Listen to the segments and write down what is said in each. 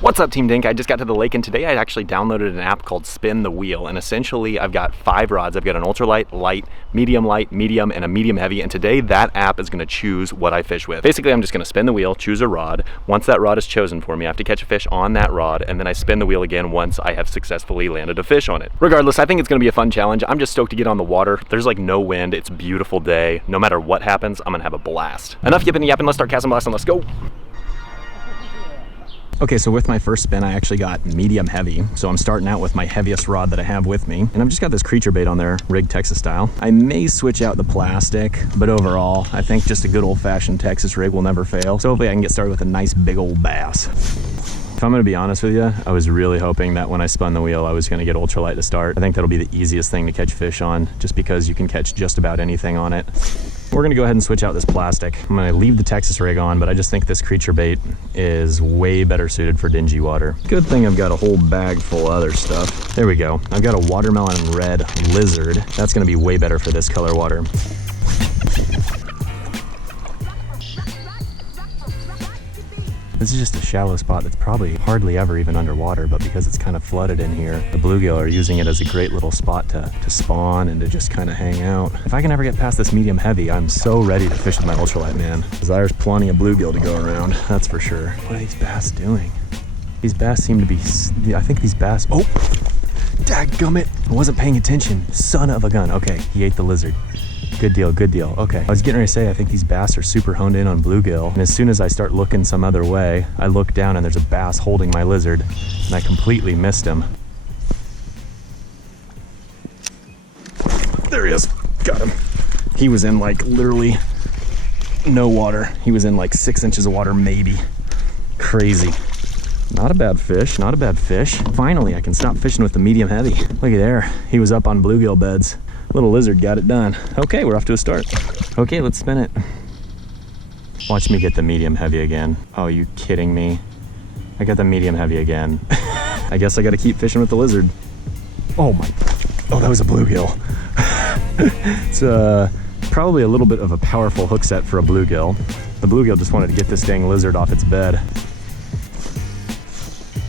What's up, Team Dink? I just got to the lake, and today I actually downloaded an app called Spin the Wheel, and essentially I've got 5 rods. I've got an ultralight, light, medium, and a medium heavy, and today that app is going to choose what I fish with. Basically, I'm just going to spin the wheel, choose a rod. Once that rod is chosen for me, I have to catch a fish on that rod, and then I spin the wheel again once I have successfully landed a fish on it. Regardless, I think it's going to be a fun challenge. I'm just stoked to get on the water. There's like no wind. It's a beautiful day. No matter what happens, I'm going to have a blast. Enough yipping and yapping. Let's start casting blast and let's go. Okay, so with my first spin, I actually got medium heavy. So I'm starting out with my heaviest rod that I have with me. And I've just got this creature bait on there, rigged Texas style. I may switch out the plastic, but overall, I think just a good old-fashioned Texas rig will never fail. So hopefully I can get started with a nice big old bass. If I'm gonna be honest with you, I was really hoping that when I spun the wheel, I was gonna get ultralight to start. I think that'll be the easiest thing to catch fish on, just because you can catch just about anything on it. We're gonna go ahead and switch out this plastic. I'm gonna leave the Texas rig on, but I just think this creature bait is way better suited for dingy water. Good thing I've got a whole bag full of other stuff. There we go. I've got a watermelon red lizard. That's gonna be way better for this color water. This is just a shallow spot that's probably hardly ever even underwater, but because it's kind of flooded in here, the bluegill are using it as a great little spot to spawn and to just kind of hang out. If I can ever get past this medium heavy, I'm so ready to fish with my ultralight, man. Because there's plenty of bluegill to go around, that's for sure. What are these bass doing? These bass seem to be, I think these bass, oh, dadgummit. I wasn't paying attention, son of a gun. Okay, he ate the lizard. Good deal, good deal. Okay, I was getting ready to say I think these bass are super honed in on bluegill, and as soon as I start looking some other way, I look down and there's a bass holding my lizard, and I completely missed him. There he is. Got him. He was in like literally no water. He was in like 6 inches of water, maybe. Crazy. Not a bad fish, not a bad fish. Finally, I can stop fishing with the medium heavy. Look at there. He was up on bluegill beds. Little lizard got it done. Okay, we're off to a start. Okay, let's spin it. Watch me get the medium heavy again. Oh, you kidding me? I got the medium heavy again. I guess I gotta keep fishing with the lizard. Oh my, oh, that was a bluegill. It's probably a little bit of a powerful hook set for a bluegill. The bluegill just wanted to get this dang lizard off its bed.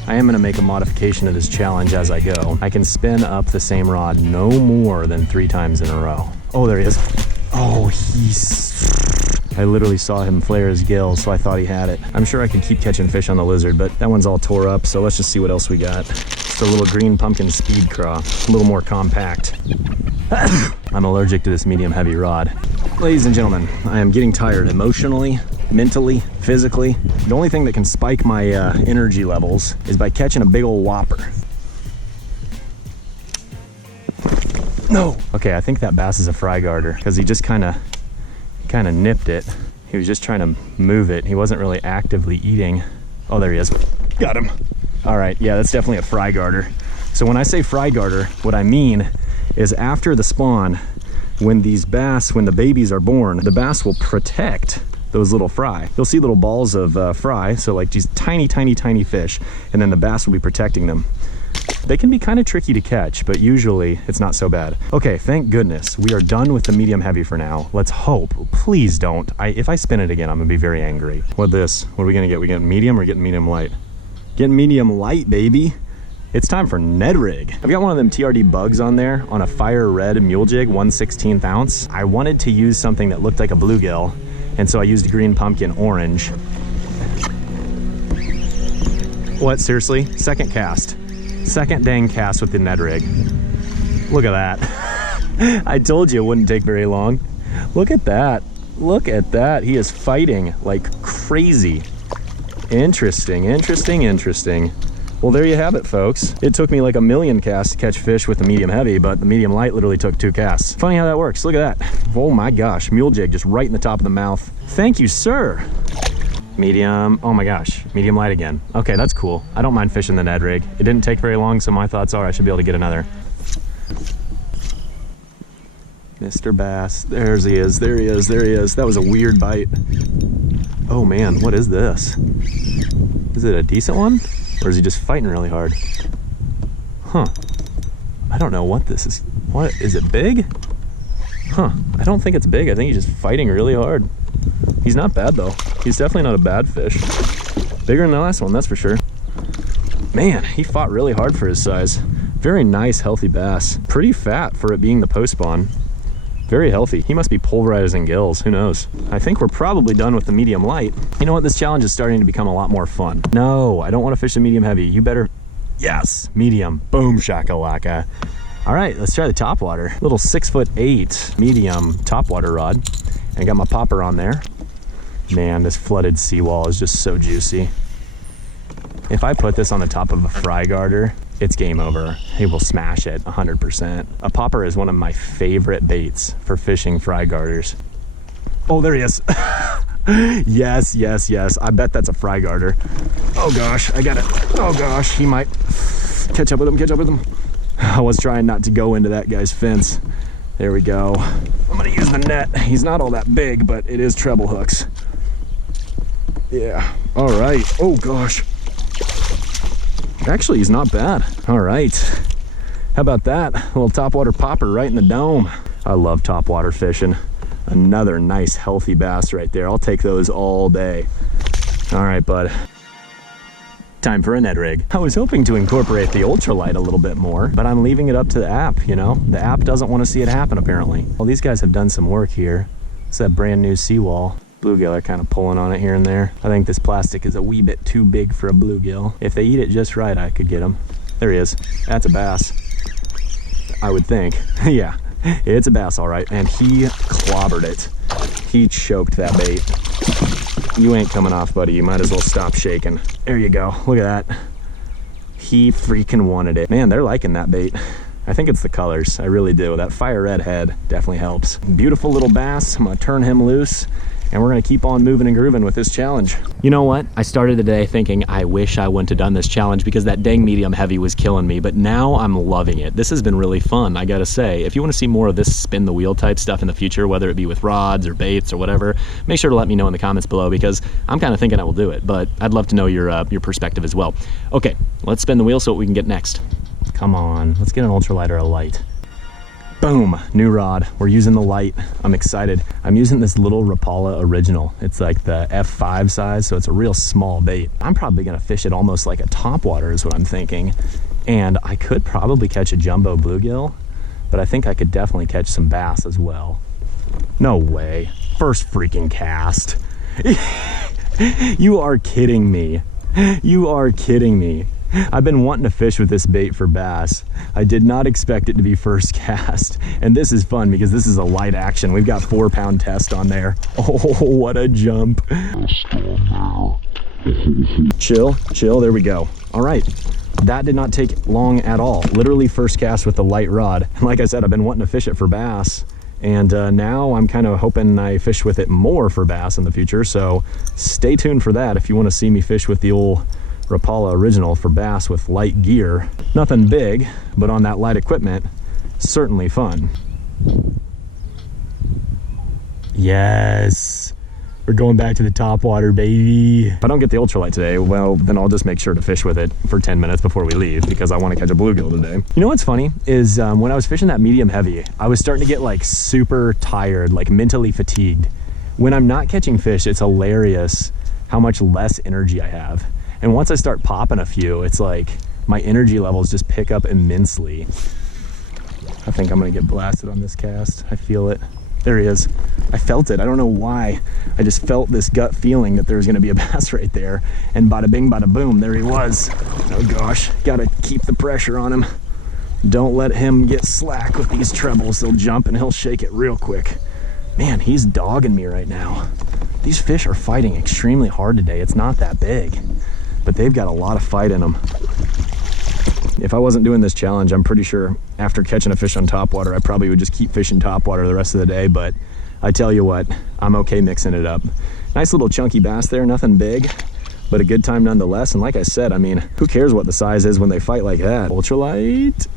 I am gonna make a modification to this challenge as I go. I can spin up the same rod no more than 3 times in a row. Oh, there he is. Oh, I literally saw him flare his gills, so I thought he had it. I'm sure I could keep catching fish on the lizard, but that one's all tore up, so let's just see what else we got. Just a little green pumpkin speed craw, a little more compact. I'm allergic to this medium heavy rod. Ladies and gentlemen, I am getting tired emotionally, mentally, physically. The only thing that can spike my energy levels is by catching a big old whopper. No. Okay, I think that bass is a fry garter because he just kind of nipped it. He was just trying to move it. He wasn't really actively eating. Oh, there he is. Got him. All right, yeah, that's definitely a fry garter. So when I say fry garter, what I mean is after the spawn, when these bass, when the babies are born, the bass will protect those little fry. You'll see little balls of fry, so like these tiny, tiny, tiny fish, and then the bass will be protecting them. They can be kind of tricky to catch, but usually it's not so bad. Okay, thank goodness. We are done with the medium heavy for now. Let's hope. Please don't. If I spin it again, I'm gonna be very angry. What are we gonna get? We getting medium or getting medium light? Getting medium light, baby. It's time for Ned Rig. I've got one of them TRD BugZ on there on a fire red mule jig, 1/16 ounce. I wanted to use something that looked like a bluegill, and so I used green pumpkin orange. What, seriously? Second cast. Second dang cast with the Ned Rig. Look at that. I told you it wouldn't take very long. Look at that. Look at that. He is fighting like crazy. Interesting, interesting, interesting. Well, there you have it, folks. It took me like a million casts to catch fish with the medium heavy, but the medium light literally took 2 casts. Funny how that works. Look at that. Oh my gosh, mule jig just right in the top of the mouth. Thank you, sir. Medium, oh my gosh, medium light again. Okay, that's cool. I don't mind fishing the Ned Rig. It didn't take very long, so my thoughts are I should be able to get another. Mr. Bass, there he is, there he is, there he is. That was a weird bite. Oh man, what is this? Is it a decent one? Or is he just fighting really hard? Huh. I don't know what this is. What, is it big? Huh, I don't think it's big. I think he's just fighting really hard. He's not bad though. He's definitely not a bad fish. Bigger than the last one, that's for sure. Man, he fought really hard for his size. Very nice, healthy bass. Pretty fat for it being the post spawn. Very healthy. He must be pulverizing gills, who knows? I think we're probably done with the medium light. You know what, this challenge is starting to become a lot more fun. No, I don't want to fish a medium heavy. You better, yes, medium, boom shakalaka. All right, let's try the topwater. Little 6'8" medium topwater rod. And I got my popper on there. Man, this flooded seawall is just so juicy. If I put this on the top of a fry garter, it's game over. It will smash it 100%. A popper is one of my favorite baits for fishing fry garters. Oh, there he is. Yes, yes, yes. I bet that's a fry garter. Oh gosh, I got it. Oh gosh, he might catch up with him, catch up with him. I was trying not to go into that guy's fence. There we go. I'm gonna use the net. He's not all that big, but it is treble hooks. Yeah, all right. Oh gosh. Actually, he's not bad. All right. How about that? A little topwater popper right in the dome. I love topwater fishing. Another nice healthy bass right there. I'll take those all day. All right, bud. Time for a Ned rig. I was hoping to incorporate the ultralight a little bit more, but I'm leaving it up to the app, you know? The app doesn't want to see it happen, apparently. Well, these guys have done some work here. It's that brand new seawall. Bluegill are kind of pulling on it here and there. I think this plastic is a wee bit too big for a bluegill. If they eat it just right, I could get him. There he is. That's a bass. I would think. Yeah, it's a bass, all right. And he clobbered it. He choked that bait. You ain't coming off, buddy. You might as well stop shaking. There you go. Look at that. He freaking wanted it. Man, they're liking that bait. I think it's the colors. I really do. That fire red head definitely helps. Beautiful little bass. I'm gonna turn him loose, and we're gonna keep on moving and grooving with this challenge. You know what? I started the day thinking I wish I wouldn't have done this challenge because that dang medium heavy was killing me, but now I'm loving it. This has been really fun, I gotta say. If you wanna see more of this spin the wheel type stuff in the future, whether it be with rods or baits or whatever, make sure to let me know in the comments below because I'm kinda thinking I will do it, but I'd love to know your perspective as well. Okay, let's spin the wheel so what we can get next. Come on, let's get an ultralight or a light. Boom, new rod. We're using the light. I'm excited. I'm using this little Rapala original. It's like the F5 size, so it's a real small bait. I'm probably gonna fish it almost like a topwater is what I'm thinking. And I could probably catch a jumbo bluegill, but I think I could definitely catch some bass as well. No way. First freaking cast. You are kidding me. You are kidding me. I've been wanting to fish with this bait for bass. I did not expect it to be first cast. And this is fun because this is a light action. We've got 4-pound test on there. Oh, what a jump. Chill, chill, there we go. All right, that did not take long at all. Literally first cast with the light rod. And like I said, I've been wanting to fish it for bass. And now I'm kind of hoping I fish with it more for bass in the future. So stay tuned for that if you want to see me fish with the old Rapala original for bass with light gear. Nothing big, but on that light equipment, certainly fun. Yes, we're going back to the top water, baby. If I don't get the ultralight today, well, then I'll just make sure to fish with it for 10 minutes before we leave because I want to catch a bluegill today. You know what's funny is when I was fishing that medium heavy, I was starting to get like super tired, like mentally fatigued. When I'm not catching fish, it's hilarious how much less energy I have. And once I start popping a few, it's like my energy levels just pick up immensely. I think I'm gonna get blasted on this cast. I feel it. There he is. I felt it. I don't know why. I just felt this gut feeling that there was gonna be a bass right there. And bada bing, bada boom, there he was. Oh gosh, gotta keep the pressure on him. Don't let him get slack with these trebles. They'll jump and he'll shake it real quick. Man, he's dogging me right now. These fish are fighting extremely hard today. It's not that big, but they've got a lot of fight in them. If I wasn't doing this challenge, I'm pretty sure after catching a fish on topwater, I probably would just keep fishing topwater the rest of the day, but I tell you what, I'm okay mixing it up. Nice little chunky bass there, nothing big, but a good time nonetheless. And like I said, I mean, who cares what the size is when they fight like that? Ultralight.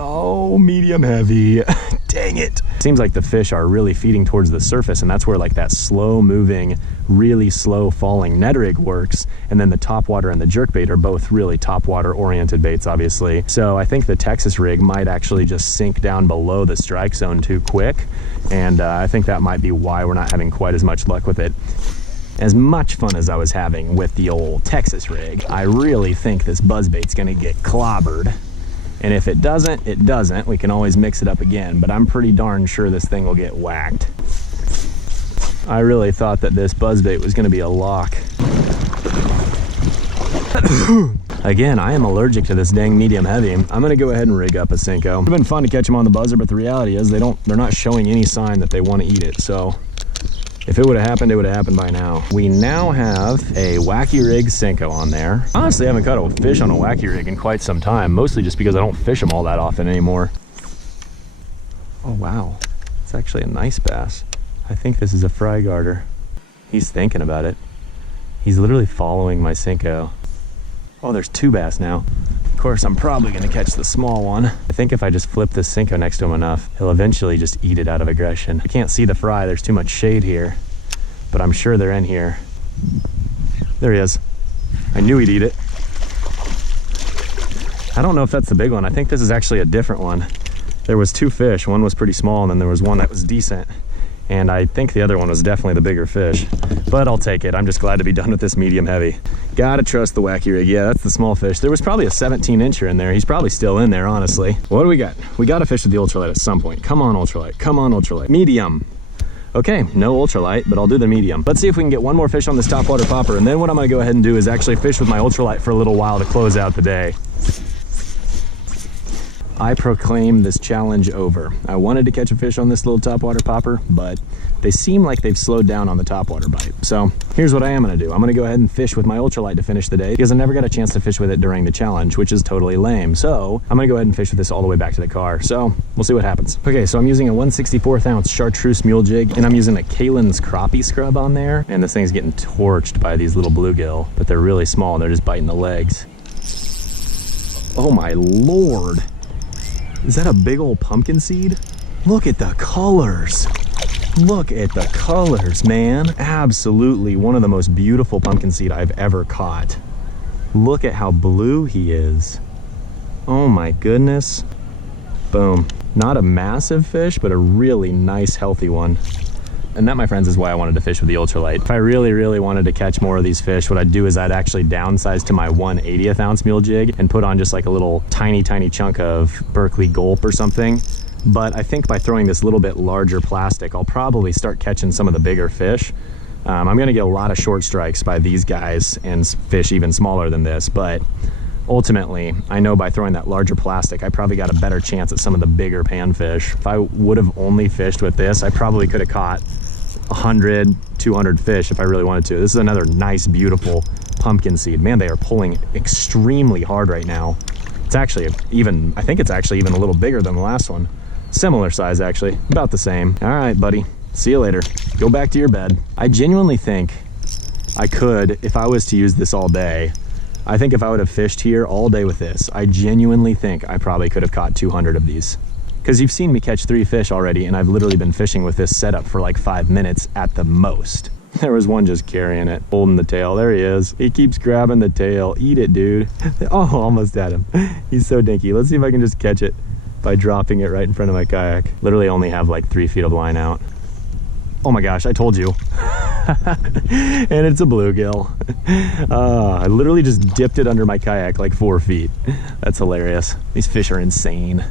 Oh, medium heavy. Dang it. Seems like the fish are really feeding towards the surface, and that's where like that slow moving, really slow falling Ned rig works. And then the topwater and the jerkbait are both really topwater oriented baits, obviously. So I think the Texas rig might actually just sink down below the strike zone too quick. And I think that might be why we're not having quite as much luck with it. As much fun as I was having with the old Texas rig, I really think this buzzbait's gonna get clobbered. And if it doesn't, it doesn't. We can always mix it up again, but I'm pretty darn sure this thing will get whacked. I really thought that this buzzbait was gonna be a lock. Again, I am allergic to this dang medium heavy. I'm gonna go ahead and rig up a Senko. It's been fun to catch them on the buzzer, but the reality is they're not showing any sign that they want to eat it. So if it would have happened, it would have happened by now. We now have a wacky rig Senko on there. Honestly, I haven't caught a fish on a wacky rig in quite some time, mostly just because I don't fish them all that often anymore. Oh wow, it's actually a nice bass. I think this is a fry garter. He's thinking about it. He's literally following my Senko. Oh, there's two bass now. Of course, I'm probably gonna catch the small one. I think if I just flip this Senko next to him enough, he'll eventually just eat it out of aggression. I can't see the fry, there's too much shade here, but I'm sure they're in here. There he is. I knew he'd eat it. I don't know if that's the big one. I think this is actually a different one. There was two fish. One was pretty small, and then there was one that was decent. And I think the other one was definitely the bigger fish, but I'll take it. I'm just glad to be done with this medium heavy. Gotta trust the wacky rig. Yeah, that's the small fish. There was probably a 17-incher in there. He's probably still in there, honestly. What do we got? We got to fish with the ultralight at some point. Come on, ultralight. Come on, ultralight. Medium. Okay, no ultralight, but I'll do the medium. Let's see if we can get one more fish on this topwater popper, and then what I'm gonna go ahead and do is actually fish with my ultralight for a little while to close out the day. I proclaim this challenge over. I wanted to catch a fish on this little topwater popper, but they seem like they've slowed down on the topwater bite. So here's what I am gonna do. I'm gonna go ahead and fish with my ultralight to finish the day because I never got a chance to fish with it during the challenge, which is totally lame. So I'm gonna go ahead and fish with this all the way back to the car. So we'll see what happens. Okay, so I'm using a 1/64th ounce chartreuse mule jig, and I'm using a Kalen's crappie scrub on there. And this thing's getting torched by these little bluegill, but they're really small and they're just biting the legs. Oh my Lord. Is that a big old pumpkin seed? Look at the colors. Look at the colors, man. Absolutely one of the most beautiful pumpkin seed I've ever caught. Look at how blue he is. Oh my goodness. Boom. Not a massive fish, but a really nice, healthy one. And that, my friends, is why I wanted to fish with the ultralight. If I really, really wanted to catch more of these fish, what I'd do is I'd actually downsize to my 1/80th ounce mule jig and put on just like a little tiny, tiny chunk of Berkeley Gulp or something. But I think by throwing this little bit larger plastic, I'll probably start catching some of the bigger fish. I'm gonna get a lot of short strikes by these guys and fish even smaller than this, but ultimately, I know by throwing that larger plastic, I probably got a better chance at some of the bigger panfish. If I would have only fished with this, I probably could have caught 100, 200 fish if I really wanted to. This is another nice, beautiful pumpkin seed. Man, they are pulling extremely hard right now. It's actually even, I think it's actually even a little bigger than the last one. Similar size, actually, about the same. All right, buddy, see you later. Go back to your bed. I genuinely think I could, if I was to use this all day, I think if I would have fished here all day with this, I genuinely think I probably could have caught 200 of these. Because you've seen me catch 3 fish already, and I've literally been fishing with this setup for like 5 minutes at the most. There was one just carrying it, holding the tail. There he is. He keeps grabbing the tail. Eat it, dude. Oh, almost had him. He's so dinky. Let's see if I can just catch it by dropping it right in front of my kayak. Literally only have like 3 feet of line out. Oh my gosh, I told you. And it's a bluegill. I literally just dipped it under my kayak like 4 feet. That's hilarious. These fish are insane.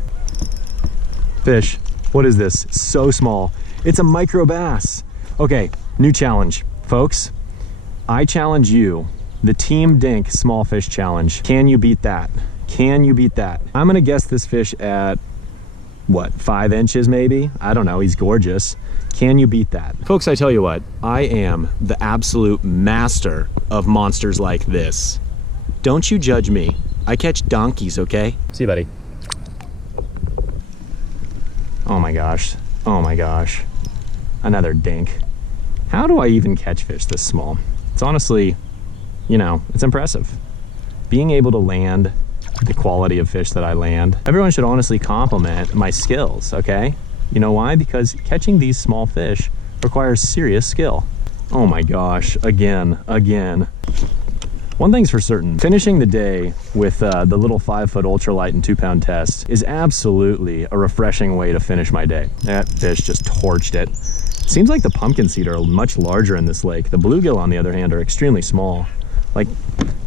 Fish, what is this? So small. It's a micro bass. Okay, new challenge, folks. I challenge you, the Team Dink Small Fish Challenge. Can you beat that? Can you beat that? I'm gonna guess this fish at, what, 5 inches maybe? I don't know, he's gorgeous. Can you beat that? Folks, I tell you what, I am the absolute master of monsters like this. Don't you judge me. I catch donkeys, okay? See you, buddy. Oh my gosh, oh my gosh. Another dink. How do I even catch fish this small? It's honestly, you know, it's impressive. Being able to land the quality of fish that I land. Everyone should honestly compliment my skills, okay? You know why? Because catching these small fish requires serious skill. Oh my gosh, again. One thing's for certain, finishing the day with the little 5-foot ultralight and 2-pound test is absolutely a refreshing way to finish my day. That fish just torched it. Seems like the pumpkin seed are much larger in this lake. The bluegill, on the other hand, are extremely small. Like,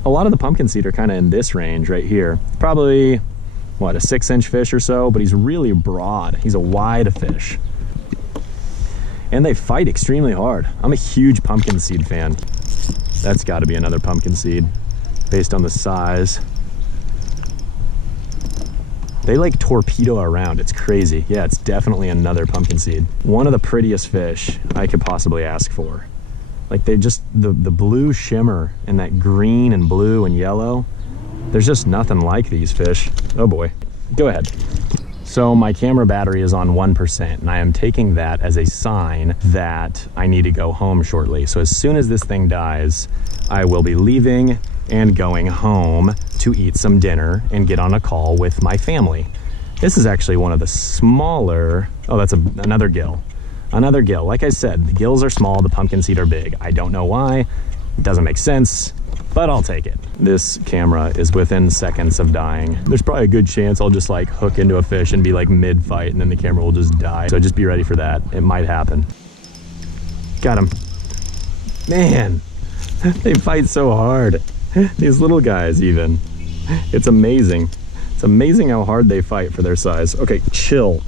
a lot of the pumpkin seed are kind of in this range right here. Probably, what, a 6-inch fish or so, but he's really broad. He's a wide fish. And they fight extremely hard. I'm a huge pumpkin seed fan. That's got to be another pumpkin seed based on the size. They like torpedo around. It's crazy. Yeah, it's definitely another pumpkin seed. One of the prettiest fish I could possibly ask for. Like, they just, the blue shimmer and that green and blue and yellow, there's just nothing like these fish. Oh boy, go ahead. So my camera battery is on 1%, and I am taking that as a sign that I need to go home shortly. So as soon as this thing dies, I will be leaving and going home to eat some dinner and get on a call with my family. This is actually one of the smaller, oh, that's another gill. Another gill. Like I said, the gills are small, the pumpkin seed are big. I don't know why, it doesn't make sense, but I'll take it. This camera is within seconds of dying. There's probably a good chance I'll just like hook into a fish and be like mid-fight, and then the camera will just die. So just be ready for that. It might happen. Got him. Man, they fight so hard. These little guys even. It's amazing. It's amazing how hard they fight for their size. Okay, chill.